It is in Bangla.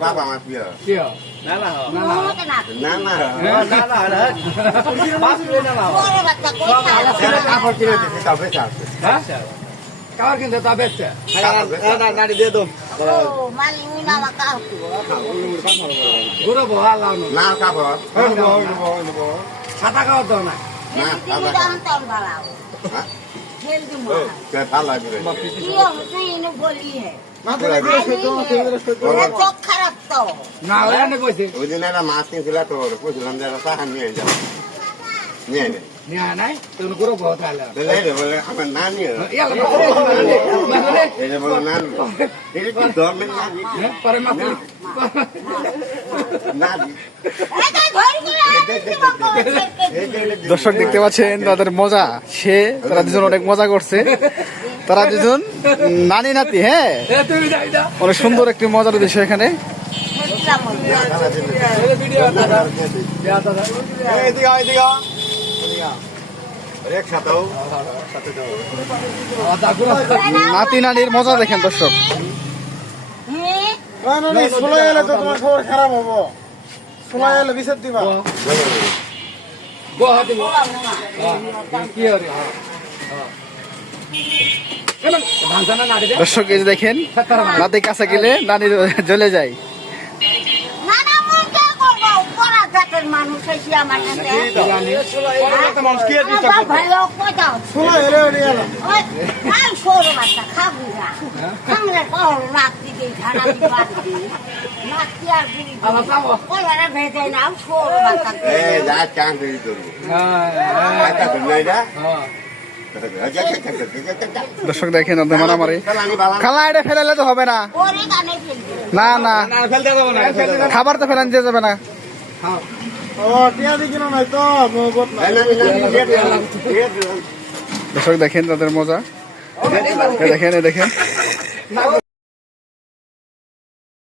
বাবা আমার প্রিয় কাপড় কিনে দিচ্ছি তবে কাবার কিনতে তা বেচছে নাড়ি দিয়ে দাও গুঁড়ো ভোয়া লাউনো না কাপড় ছাতা খাওয়া তো না ভালো লাগবে খারাপ তো না ওই আনে কইছে ওই দিন একটা মাছ কিনছিল তো বুঝলাম যে চাহা নিয়ে যাবো নিয়ে নে নিয়া নাই তুমি গুঁড়ো ভোয়া খাইলা বলে আমার না নিয়ে বলে না এটা কি ধর্মের না পরে মাছ না দর্শক দেখতে পাচ্ছেন তাদের মজা তারা দুজন অনেক মজা করছে তারা দুজন নানি নাতি হ্যাঁ তুমি যাই দাও অনেক সুন্দর একটি মজার দৃশ্য এখানে নাতি নানির মজা দেখেন দর্শক খারাপ হবো সোলাই এলে বিশেষ দিবা দর্শক এই যে দেখেন নাতি কাছে গেলে নানি জ্বলে যায় মানুষ এসে আমার খাবো না রাত্রি ভেজে না সরু দর্শক দেখেন মারামারি খালা এটা ফেলালে তো হবে না না না খাবার তো ফেলান দিয়ে যাবে না দর্শক দেখেন তাদের মজা দেখেন দেখেন